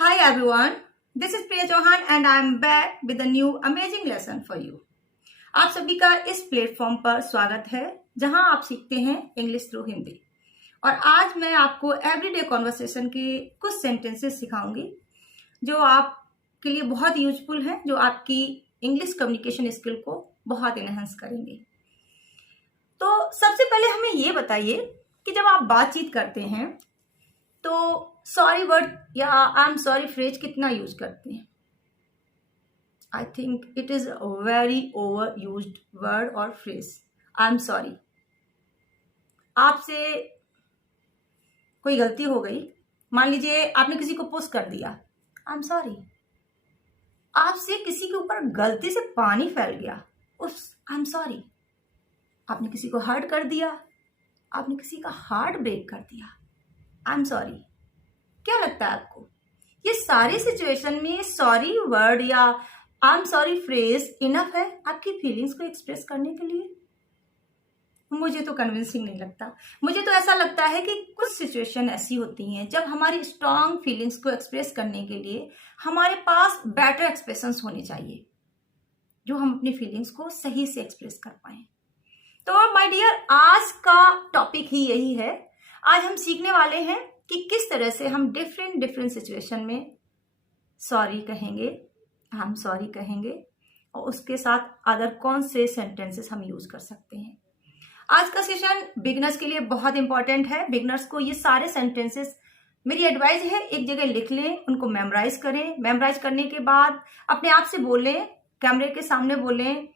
Hi everyone, this is Priya Chauhan and I am back with a new amazing lesson for you. आप सभी का इस platform पर स्वागत है जहां आप सीखते हैं इंग्लिश थ्रू हिंदी। और आज मैं आपको एवरीडे कॉन्वर्सेशन के कुछ सेंटेंसेस सिखाऊंगी जो आपके लिए बहुत यूजफुल हैं, जो आपकी इंग्लिश कम्युनिकेशन स्किल को बहुत इनहेंस करेंगे। तो सबसे पहले हमें ये बताइए कि जब आप बातचीत करते हैं तो सॉरी वर्ड या आई एम सॉरी फ्रेज कितना यूज करते हैं? I think it is a very over used word और फ्रेज। I am sorry. आपसे कोई गलती हो गई, मान लीजिए आपने किसी को पुश कर दिया, आई एम सॉरी। आपसे किसी के ऊपर गलती से पानी फैल गया, उस आई एम सॉरी। आपने किसी को हर्ट कर दिया, आपने किसी का हार्ट ब्रेक कर दिया, आई एम सॉरी। क्या लगता है आपको ये सारी सिचुएशन में सॉरी वर्ड या आई एम सॉरी फ्रेज इनफ है आपकी फीलिंग्स को एक्सप्रेस करने के लिए? मुझे तो कन्विंसिंग नहीं लगता। मुझे तो ऐसा लगता है कि कुछ सिचुएशन ऐसी होती हैं जब हमारी स्ट्रॉन्ग फीलिंग्स को एक्सप्रेस करने के लिए हमारे पास बेटर एक्सप्रेशंस होने चाहिए, जो हम अपनी फीलिंग्स को सही से एक्सप्रेस कर पाए। तो माय डियर, आज का टॉपिक ही यही है। आज हम सीखने वाले हैं कि किस तरह से हम डिफरेंट सिचुएशन में सॉरी कहेंगे, हम सॉरी कहेंगे, और उसके साथ अदर कौन से सेंटेंसेस हम यूज कर सकते हैं। आज का सेशन बिगनर्स के लिए बहुत इंपॉर्टेंट है। बिगनर्स को ये सारे सेंटेंसेस, मेरी एडवाइस है, एक जगह लिख लें, उनको मेमोराइज करें। मेमोराइज करने के बाद अपने आप से बोलें, कैमरे के सामने बोलें,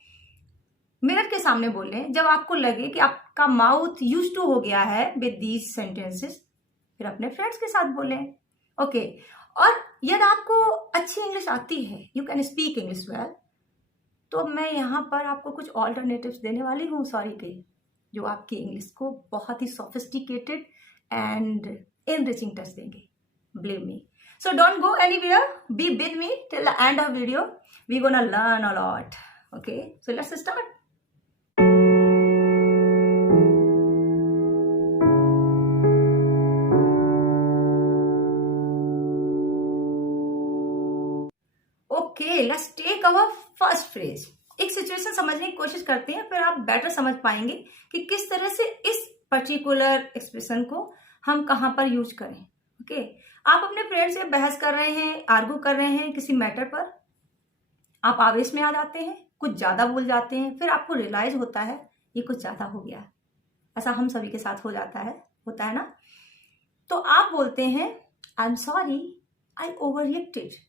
मिरर के सामने बोलें। जब आपको लगे कि आपका माउथ यूज टू हो गया है विद दीज सेंटेंसेस, फिर अपने फ्रेंड्स के साथ बोलें। ओके। और यदि आपको अच्छी इंग्लिश आती है, you can speak English well, तो मैं यहाँ पर आपको कुछ ऑल्टरनेटिव्स देने वाली हूँ सॉरी के, जो आपकी इंग्लिश को बहुत ही सोफिस्टिकेटेड एंड एनरिचिंग टच देंगे। Believe me. So don't go anywhere, be with me till the end of video. We gonna learn a lot. Okay, so let's start. Okay, let's take our first phrase. एक situation समझने की कोशिश करते हैं, फिर आप better समझ पाएंगे कि किस तरह से इस पर्टिकुलर एक्सप्रेशन को हम कहां पर यूज करें। ओके, आप अपने फ्रेंड से बहस कर रहे हैं, आर्गू कर रहे हैं किसी मैटर पर, आप आवेश में आ जाते हैं, कुछ ज्यादा बोल जाते हैं, फिर आपको रियलाइज होता है ये कुछ ज्यादा हो गया। ऐसा हम सभी के साथ हो जाता है, होता है ना? तो आप बोलते हैं I am sorry, I over reacted.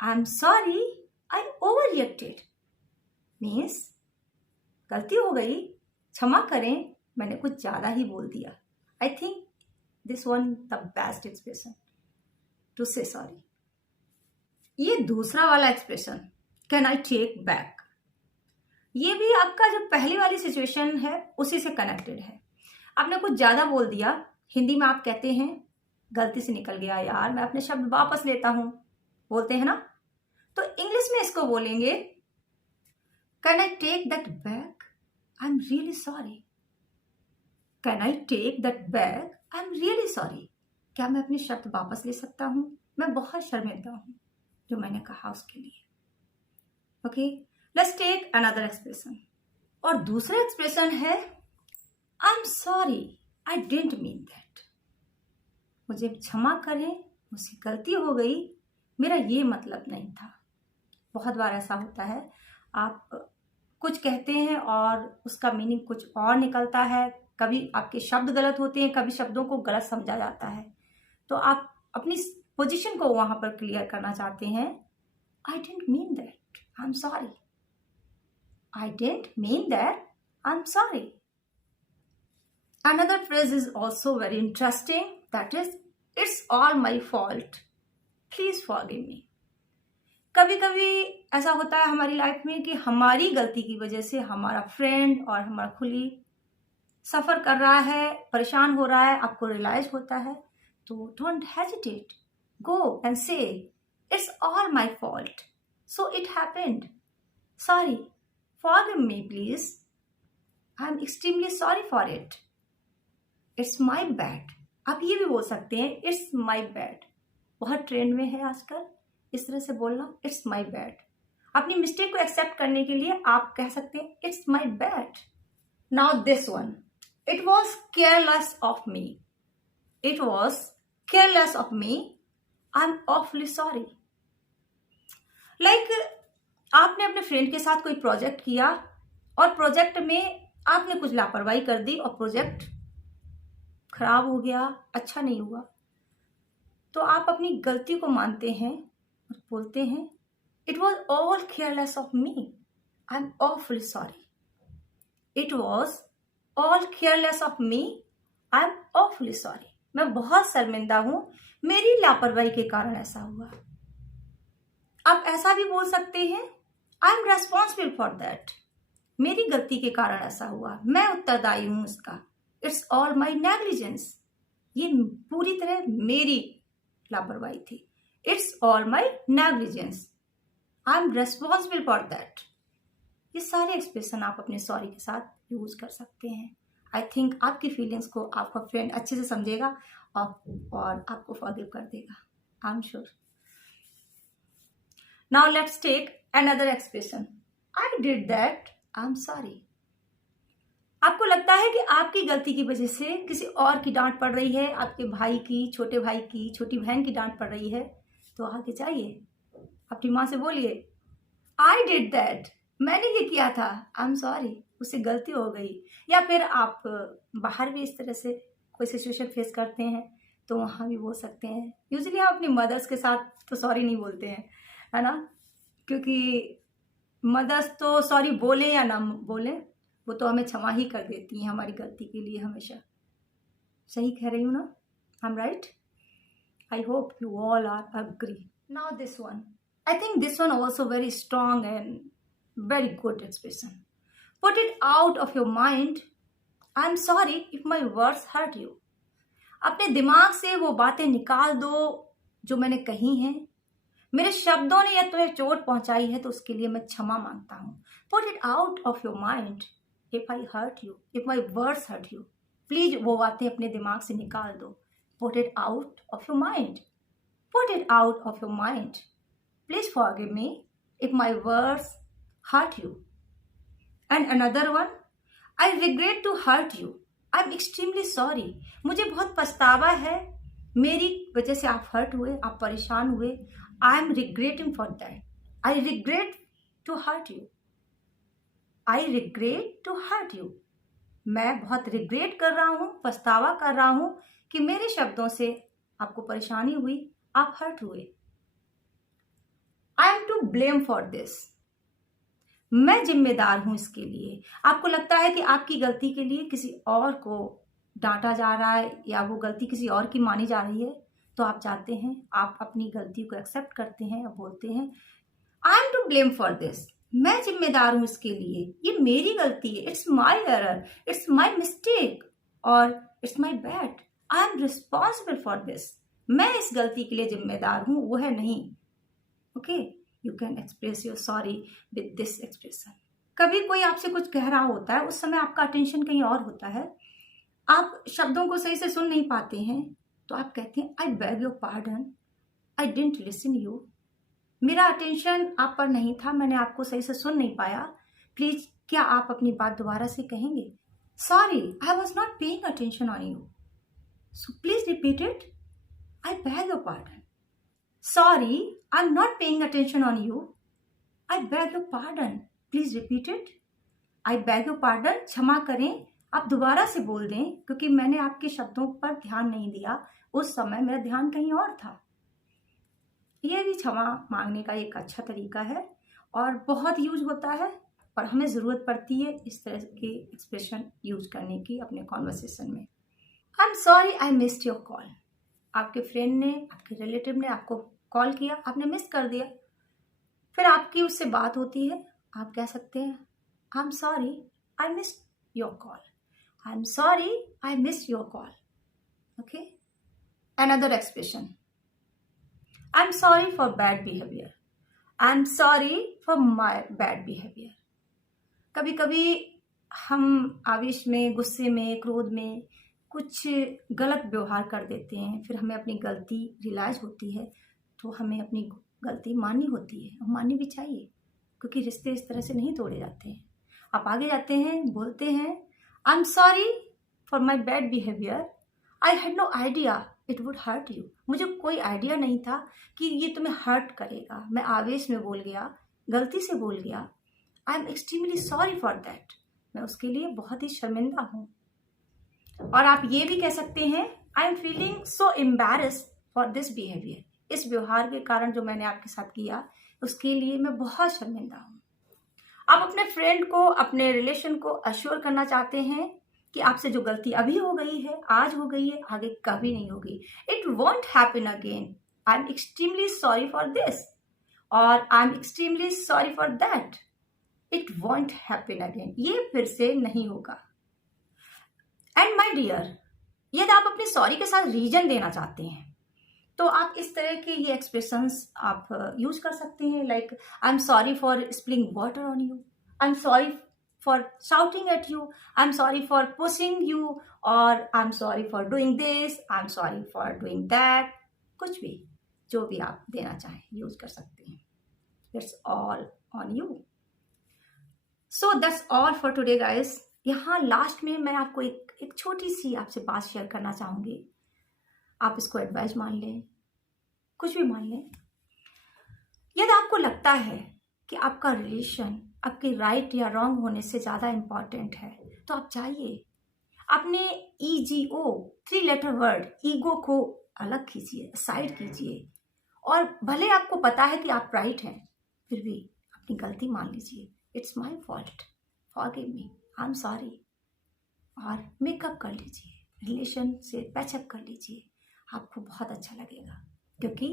I'm sorry, I overreacted. Means गलती हो गई, क्षमा करें, मैंने कुछ ज्यादा ही बोल दिया। I think this one the best expression to say sorry. ये दूसरा वाला expression, can I take back, ये भी आपका जो पहली वाली सिचुएशन है उसी से कनेक्टेड है। आपने कुछ ज्यादा बोल दिया, हिंदी में आप कहते हैं गलती से निकल गया यार, मैं अपने शब्द वापस लेता हूं, बोलते हैं ना? तो इंग्लिश में इसको बोलेंगे can I take that back, I am really sorry. Can I take that back, I am really sorry. क्या मैं अपने शब्द वापस ले सकता हूं? मैं बहुत शर्मिंदा हूं जो मैंने कहा उसके लिए। Okay, let's take another expression. और दूसरा एक्सप्रेशन है I am sorry, I didn't mean that. मुझे क्षमा करें, मुझसे गलती हो गई, मेरा ये मतलब नहीं था। बहुत बार ऐसा होता है, आप कुछ कहते हैं और उसका मीनिंग कुछ और निकलता है। कभी आपके शब्द गलत होते हैं, कभी शब्दों को गलत समझा जाता है। तो आप अपनी पोजीशन को वहां पर क्लियर करना चाहते हैं। आई didn't mean that, I am sorry. I didn't mean that, I am sorry. Another phrase is also very interesting, that is, it's all my fault, please forgive मी। कभी कभी ऐसा होता है हमारी लाइफ में कि हमारी गलती की वजह से हमारा फ्रेंड और हमारा खुली सफर कर रहा है, परेशान हो रहा है, आपको रियलाइज होता है, तो डोंट हेजिटेट, गो एंड से it's all my fault, so it happened, sorry, forgive me please, I am extremely sorry for it, it's my bad. आप ये भी बोल सकते हैं इट्स माई बैड, बहुत ट्रेंड में है आजकल इस तरह से बोलना, इट्स माई बैड। अपनी मिस्टेक को एक्सेप्ट करने के लिए आप कह सकते हैं it's my bad. Now this one, it was careless of me. It was careless of me, I am ऑफली sorry. Like आपने अपने फ्रेंड के साथ कोई प्रोजेक्ट किया और प्रोजेक्ट में आपने कुछ लापरवाही कर दी और प्रोजेक्ट खराब हो गया, अच्छा नहीं हुआ, तो आप अपनी गलती को मानते हैं और बोलते हैं it was all careless of me, I am ऑफली sorry. It was all careless of me, I am ऑफली sorry. मैं बहुत शर्मिंदा हूं, मेरी लापरवाही के कारण ऐसा हुआ। आप ऐसा भी बोल सकते हैं I M responsible for that, मेरी गलती के कारण ऐसा हुआ, मैं उत्तरदायी हूं इसका। इट्स ऑल माई नेग्लिजेंस, ये पूरी तरह मेरी लापरवाही थी। It's all my negligence, I am responsible for that. ये सारे एक्सप्रेशन आप अपने सॉरी के साथ यूज कर सकते हैं। आई थिंक आपकी फीलिंग्स को आपका फ्रेंड अच्छे से समझेगा और आपको फॉरगिव कर देगा, I am sure. Now let's take another expression, I did that, I am sorry. आपको लगता है कि आपकी गलती की वजह से किसी और की डांट पड़ रही है, आपके भाई की, छोटे भाई की, छोटी बहन की डांट पड़ रही है, तो आगे जाइए, अपनी माँ से बोलिए आई डिड दैट, मैंने ये किया था, आई एम सॉरी, उससे गलती हो गई। या फिर आप बाहर भी इस तरह से कोई सिचुएशन फेस करते हैं तो वहाँ भी बोल सकते हैं। यूजुअली हम अपनी मदर्स के साथ तो सॉरी नहीं बोलते हैं, है ना, क्योंकि मदर्स तो सॉरी बोले या ना बोले वो तो हमें क्षमा ही कर देती हैं हमारी गलती के लिए हमेशा। सही कह रही हूँ ना, I am right? I hope you all are agree. Now this one, I think this one also very strong and very good expression. Put it out of your mind, I am sorry if my words hurt you. अपने दिमाग से वो बातें निकाल दो जो मैंने कही हैं, मेरे शब्दों ने या तुम्हें चोट पहुंचाई है तो उसके लिए मैं क्षमा मांगता हूँ। Put it out of your mind if I hurt you, if my words hurt you. Please वो बातें अपने दिमाग से निकाल दो। Put it out of your mind, put it out of your mind. Please forgive me if my words hurt you. And another one, I regret to hurt you, I am extremely sorry. मुझे बहुत पछतावा है, मेरी वजह से आप hurt हुए, आप परेशान हुए। I am regretting for that, I regret to hurt you, I regret to hurt you. मैं बहुत रिग्रेट कर रहा हूँ, पछतावा कर रहा हूँ कि मेरे शब्दों से आपको परेशानी हुई, आप हर्ट हुए। I am to blame for this, मैं जिम्मेदार हूं इसके लिए। आपको लगता है कि आपकी गलती के लिए किसी और को डांटा जा रहा है या वो गलती किसी और की मानी जा रही है, तो आप चाहते हैं, आप अपनी गलती को एक्सेप्ट करते हैं और बोलते हैं I am to blame for this, मैं जिम्मेदार हूं इसके लिए, ये मेरी गलती है, it's my error, it's my mistake और it's my bad, I am responsible for this. मैं इस गलती के लिए जिम्मेदार हूं, वो है नहीं। Okay, you can express your sorry with this expression. कभी कोई आपसे कुछ कह रहा होता है, उस समय आपका अटेंशन कहीं और होता है, आप शब्दों को सही से सुन नहीं पाते हैं, तो आप कहते हैं I beg your pardon, I didn't listen you. मेरा अटेंशन आप पर नहीं था, मैंने आपको सही से सुन नहीं पाया, प्लीज क्या आप अपनी बात दोबारा से कहेंगे? Sorry, I was not paying attention on you, so please repeat it, I beg your pardon. Sorry, I'm not paying attention on you. I beg your pardon. Please repeat it. I beg your pardon. क्षमा करें, आप दोबारा से बोल दें, क्योंकि मैंने आपके शब्दों पर ध्यान नहीं दिया, उस समय मेरा ध्यान कहीं और था। यह भी क्षमा मांगने का एक अच्छा तरीका है और बहुत यूज होता है और हमें ज़रूरत पड़ती है इस तरह के एक्सप्रेशन यूज करने की अपने कॉन्वर्सेशन में। आई am sorry I missed your call. आपके फ्रेंड ने, आपके रिलेटिव ने आपको कॉल किया, आपने मिस कर दिया, फिर आपकी उससे बात होती है, आप कह सकते हैं I am sorry I miss your call, I am sorry I miss your call. Okay, another expression, I am sorry for bad behaviour, I am sorry for my bad behaviour. कभी कभी हम आवेश में, गुस्से में, क्रोध में कुछ गलत व्यवहार कर देते हैं, फिर हमें अपनी गलती रियलाइज होती है, तो हमें अपनी गलती माननी होती है, और माननी भी चाहिए, क्योंकि रिश्ते इस तरह से नहीं तोड़े जाते हैं। आप आगे जाते हैं, बोलते हैं I am sorry for my bad behaviour, I had no idea it would hurt you. मुझे कोई आइडिया नहीं था कि ये तुम्हें हर्ट करेगा, मैं आवेश में बोल गया, गलती से बोल गया, आई am extremely sorry for that, मैं उसके लिए बहुत ही शर्मिंदा हूँ। और आप ये भी कह सकते हैं I am feeling so embarrassed for this behaviour, इस व्यवहार के कारण जो मैंने आपके साथ किया उसके लिए मैं बहुत शर्मिंदा हूँ। आप अपने फ्रेंड को, अपने रिलेशन को अश्योर करना चाहते हैं कि आपसे जो गलती अभी हो गई है, आज हो गई है, आगे कभी नहीं होगी, it won't happen again, I am extremely sorry for this, और I am extremely sorry for that, it won't happen again, ये फिर से नहीं होगा। एंड माई डियर, यदि आप अपने सॉरी के साथ रीजन देना चाहते हैं तो आप इस तरह के ये एक्सप्रेशंस आप यूज कर सकते हैं, like I am sorry for spilling water on you, I am sorry for shouting at you, I am sorry for pushing you, और I am sorry for doing this, I am sorry for doing that, कुछ भी जो भी आप देना चाहें use कर सकते हैं। It's all on you. So that's all for today guys. यहाँ लास्ट में मैं आपको एक छोटी सी आपसे बात शेयर करना चाहूंगी, आप इसको एडवाइस मान लें, कुछ भी मान लें। यदि आपको लगता है कि आपका रिलेशन आपके राइट या रॉन्ग होने से ज़्यादा इम्पॉर्टेंट है, तो आप चाहिए अपने EGO 3 लेटर वर्ड ईगो को अलग कीजिए, साइड कीजिए, और भले आपको पता है कि आप राइट हैं, फिर भी अपनी गलती मान लीजिए, it's my fault, forgive me, I am sorry, और मेकअप कर लीजिए, रिलेशन से पैचअप कर लीजिए, आपको बहुत अच्छा लगेगा। क्योंकि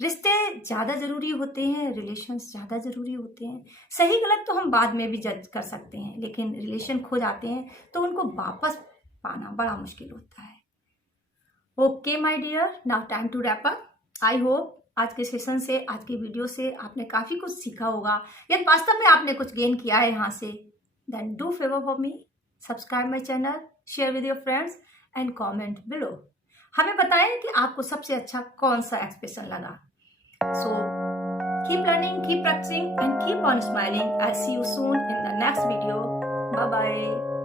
रिश्ते ज़्यादा ज़रूरी होते हैं, रिलेशंस ज़्यादा ज़रूरी होते हैं। सही गलत तो हम बाद में भी जज कर सकते हैं, लेकिन रिलेशन खो जाते हैं तो उनको वापस पाना बड़ा मुश्किल होता है। Okay my dear, now time to wrap up. I hope आज के सेशन से, आज की वीडियो से आपने काफ़ी कुछ सीखा होगा। यदि वास्तव में आपने कुछ गेन किया है यहाँ से, then do favour for me, subscribe my channel, share with your friends and comment below. हमें बताएं कि आपको सबसे अच्छा कौन सा एक्सप्रेशन लगा। So keep learning, keep practising and keep on smiling. I see you soon in the next video. Bye bye.